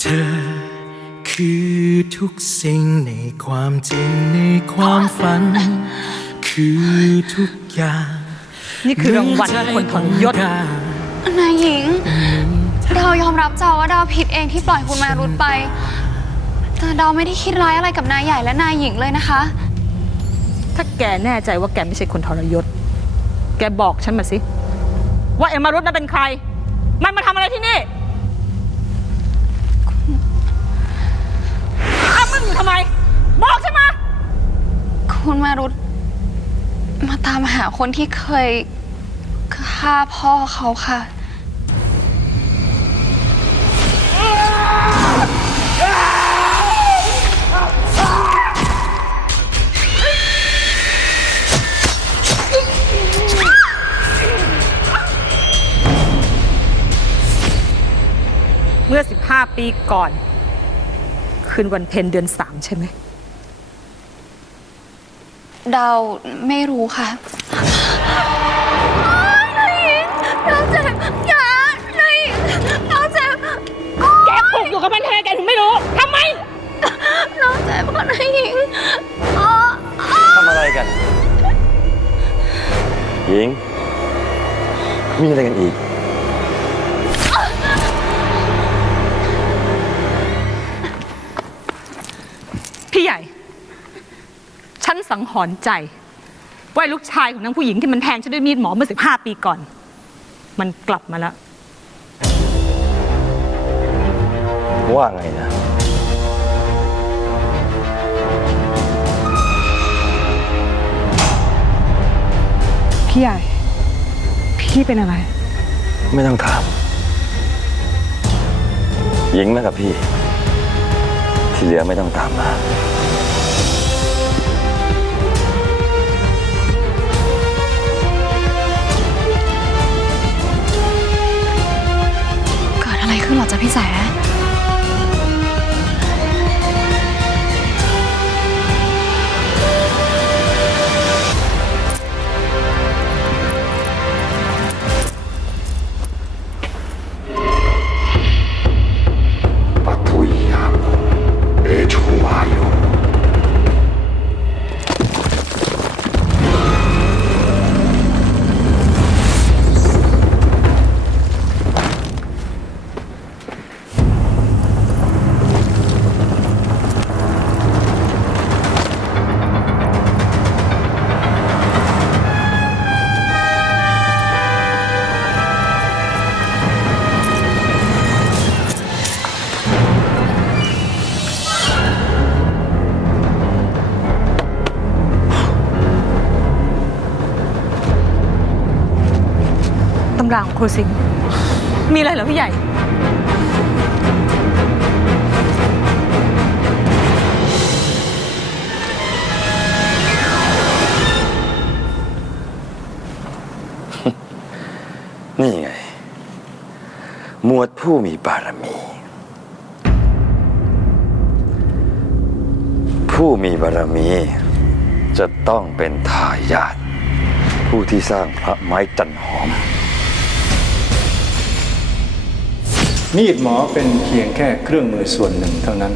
เธอ คือทุกสิ่งในความจริงในความฝัน คือทุกอย่างนี่คือรางวัลคนทรยศ นายหญิง ดาวยอมรับจ้าว่าดาวผิดเองที่ปล่อยคุณมารุดไป แต่ดาวไม่ได้คิดร้ายอะไรกับนายใหญ่และนายหญิงเลยนะคะ ถ้าแกแน่ใจว่าแกไม่ใช่คนทรยศ แกบอกฉันมาสิ ว่าเอ็มมารุตนั้นเป็นใคร มันมาทำอะไรที่นี่ อ้าวมึงอยู่ทำไม บอกฉันมา คุณมารุดมาตามหาคนที่เคยฆ่าพ่อเขาค่ะ เมื่อ 15 ปีก่อน คืนวันเพ็ญเดือนสามใช่ไหม ดาวไม่รู้ค่ะนายหญิงดาวเจ็บอย่านายดาวเจ็บแกปลุกอยู่กับมันแทนแกถึงไม่รู้ทำไมดาวเจ็บค่ะนายหญิงอ๋อทำอะไรกัน หญิง มีอะไรกันอีก ฉันสังหรณ์ใจ ว่าลูกชายของนางผู้หญิงที่มันแทงฉันด้วยมีดหมอเมื่อ 15 ปีก่อน มันกลับมาแล้ว ว่าไงนะ พี่ใหญ่ พี่เป็นอะไร ไม่ต้องถาม หญิงมากับพี่ ที่เหลือไม่ต้องตามมา จ้ะพี่แส ครูสิงห์มีอะไรเหรอพี่ใหญ่ นี่ไง หมวดผู้มีบารมี ผู้มีบารมี จะต้องเป็นทายาทผู้ที่สร้างพระไม้จันหอม มีดหมอเป็นเพียงแค่เครื่องมือส่วนหนึ่งเท่านั้น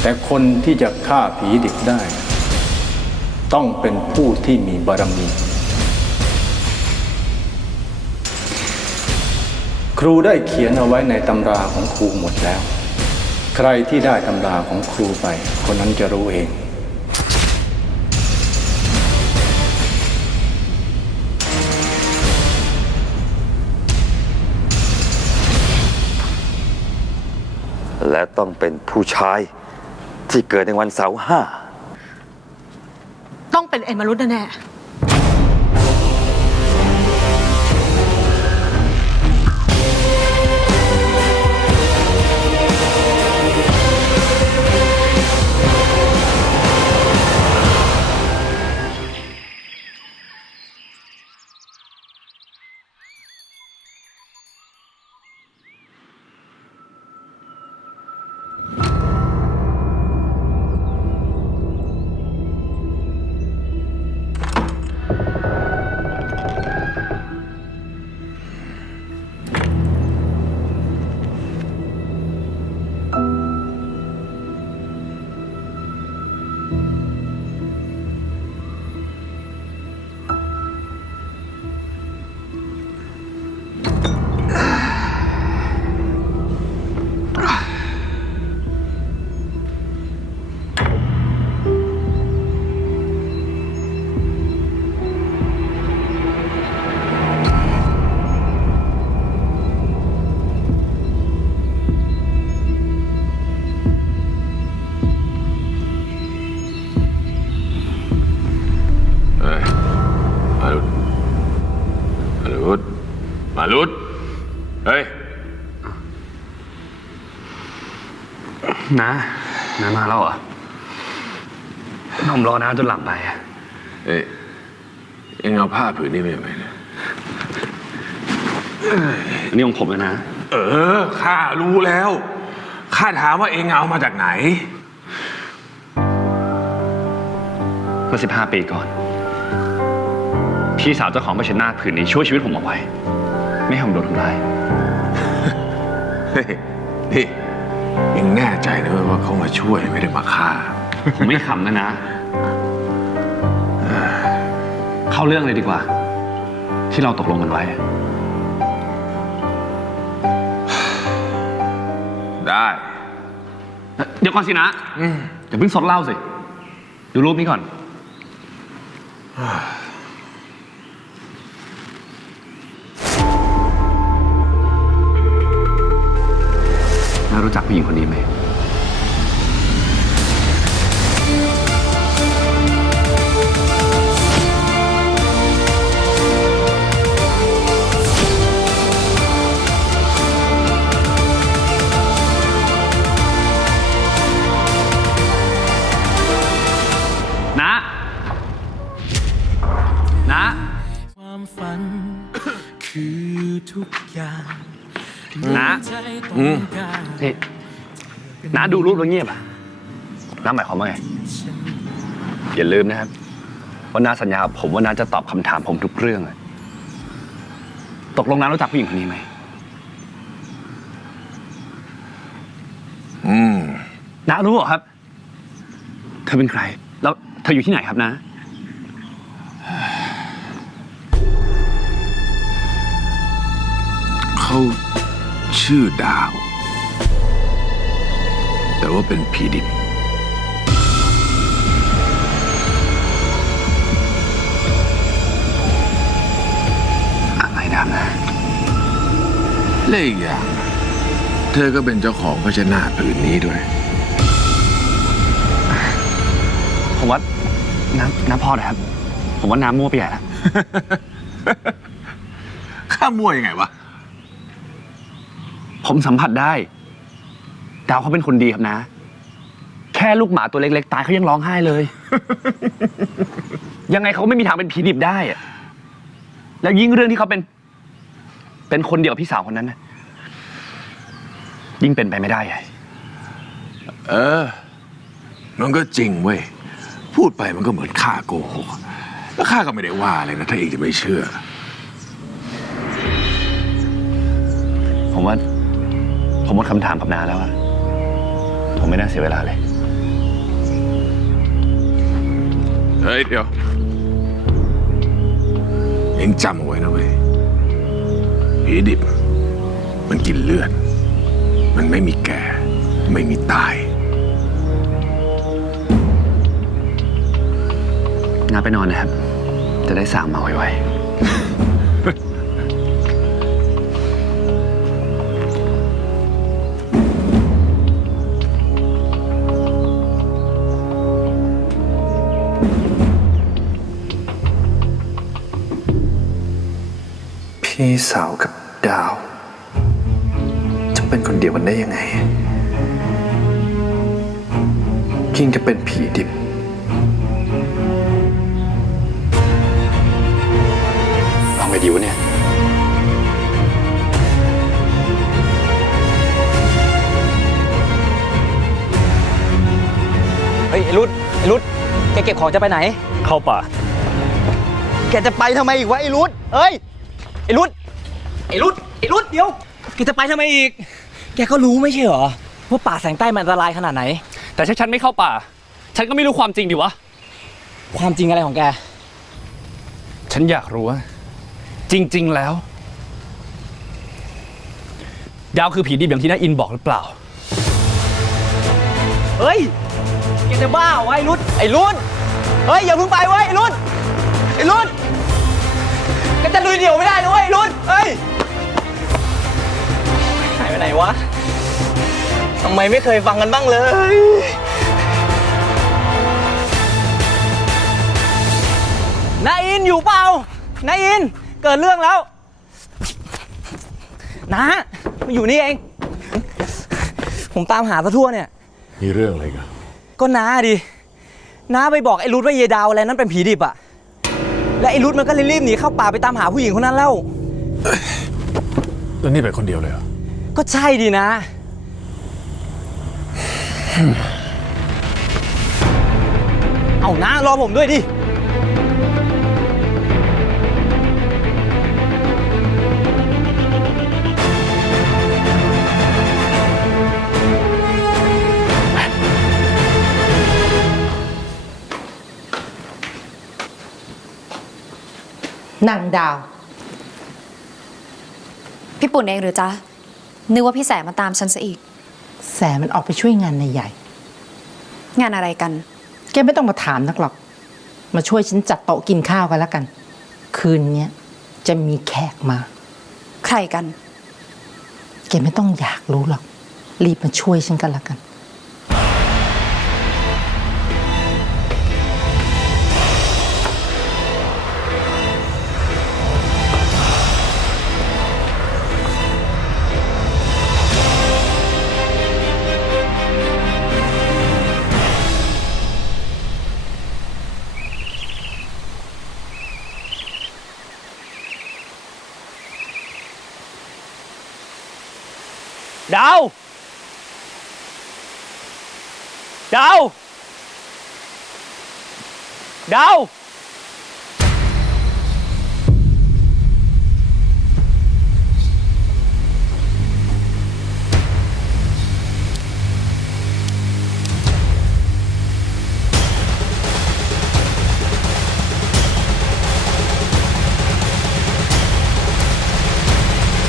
แต่คนที่จะฆ่าผีดิบได้ ต้องเป็นผู้ที่มีบารมี ครูได้เขียนเอาไว้ในตำราของครูหมดแล้ว ใครที่ได้ตำราของครูไป คนนั้นจะรู้เอง และต้องเป็นผู้ชายที่เกิดในวันเสาร์ห้า ต้องเป็นเอ็มรุษแน่ๆ นะนะมาแล้วเหรอผมรอนะจนหลับไปอะเอ้ยเอ็งเอาผ้าผืนนี้ไปไหมเนี่ยอันนี้ของผมเลยนะ เออ ข้ารู้แล้ว ข้าถามว่าเอ็งเอามาจากไหน เมื่อสิบห้าปีก่อน พี่สาวเจ้าของผ้าเช็ดหน้าผืนนี้ช่วยชีวิตผมเอาไว้ ไม่ให้ผมโดนทำร้าย เฮ้ยนี่ เอ็งแน่ใจนะเว้ยว่าเขามาช่วยไม่ได้มาฆ่า ผมไม่ขำนะนะ เข้าเรื่องเลยดีกว่า ที่เราตกลงกันไว้ ได้ เดี๋ยวก่อนสินะอย่าเพิ่งสดเหล่าสิ ดูรูปนี้ก่อน น่ารู้จักผู้หญิงคนนี้ไหม นะ นะ ความฝัน คือทุกอย่างนะใจต้องการ นี่น้าดูรูปแล้วเงียบอะน้าหมายความว่าไง อย่าลืมนะครับ ว่าน้าสัญญากับผมว่าน้าจะตอบคำถามผมทุกเรื่องเลยตกลงน้ารู้จักผู้หญิงคนนี้ไหม อืมน้ารู้เหรอครับ เธอเป็นใคร แล้วเธออยู่ที่ไหนครับนะเขาชื่อดาว แต่ว่าเป็นผีดิบ อะไรนะครับนะและอีกอย่าง เธอก็เป็นเจ้าของพระชนะผืนนี้ด้วย ผมว่าน้ำน้ำพอนะครับ ผมว่าน้ำมั่วไปใหญ่แล้ว ข้ามั่วยังไงวะ ผมสัมผัสได้ ดาวเขาเป็นคนดีครับนะ แค่ลูกหมาตัวเล็กๆ ตายเขายังร้องไห้เลย ยังไงเขาไม่มีทางเป็นผีดิบได้อะแล้วยิ่งเรื่องที่เขาเป็น เป็นคนเดียวกับพี่สาวคนนั้นนะยิ่งเป็นไปไม่ได้ใหญ่เออ มันก็จริงเว้ย พูดไปมันก็เหมือนข้าโกหกแล้วข้าก็ไม่ได้ว่าอะไรนะ ถ้าเองจะไม่เชื่อ ผมว่า ผมหมดคำถามกับนาแล้วอะ ผมไม่น่าเสียเวลาเลย เฮ้ย เดี๋ยวเองจำเอาไว้นะเว้ยผีดิบ มันกินเลือด มันไม่มีแก่ ไม่มีตาย นาไปนอนนะครับ จะได้สั่งมาไวๆ พี่สาวกับดาว จะเป็นคนเดียวกันได้ยังไงยิ่งจะเป็นผีดิบเอาไงดีวะเนี่ย เฮ้ยไอ้รุดไอ้รุดแกเก็บของจะไปไหน เข้าป่า แกจะไปทำไมอีกวะไอ้รุดเอ้ย ไอ้รุด ไอ้รุดไอ้รุดเดี๋ยวแกจะไปทำไมอีก แกก็รู้ไม่ใช่เหรอว่าป่าแสงใต้มันอันตรายขนาดไหน แต่ถ้าฉันไม่เข้าป่า ฉันก็ไม่รู้ความจริงดิวะ ความจริงอะไรของแก ฉันอยากรู้ว่าจริง ๆ แล้ว ดาวคือผีดิบอย่างที่น้าอินบอกหรือเปล่า เฮ้ยแกจะบ้าเหรอวะไอ้รุดไอ้รุดเฮ้ยอย่าเพิ่งไปเว้ยไอ้รุดไอ้รุดแกจะลุยเดี่ยวไม่ได้นะเว้ยไอ้รุดเฮ้ยหาย ไปไหนวะทำไมไม่เคยฟังกันบ้างเลย นายอินอยู่เปล่า นายอิน เกิดเรื่องแล้ว นะมาอยู่นี่เอง ผมตามหาซะทั่วเนี่ย มีเรื่องอะไรกันก็น้าดิน้าไปบอกไอ้รุดว่าเยดาวอะไรนั้นเป็นผีดิบอะและไอ้รุดมันก็เลยรีบหนีเข้าป่าไปตามหาผู้หญิงคนนั้นแล้ว แล้วนี่ไปคนเดียวเลยเหรอ ก็ใช่ดินะ เอานะ รอผมด้วยดิ นางดาว พี่ปุ่นเองหรือจ๊ะ นึกว่าพี่แสมาตามฉันซะอีก แสมันออกไปช่วยงานนายใหญ่ งานอะไรกัน แกไม่ต้องมาถามนักหรอก มาช่วยฉันจัดโต๊ะกินข้าวกันแล้วกัน คืนเนี้ยจะมีแขกมา ใครกัน แกไม่ต้องอยากรู้หรอก รีบมาช่วยฉันกันแล้วกัน ดาวดาวดาว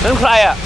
นั่นใครอะ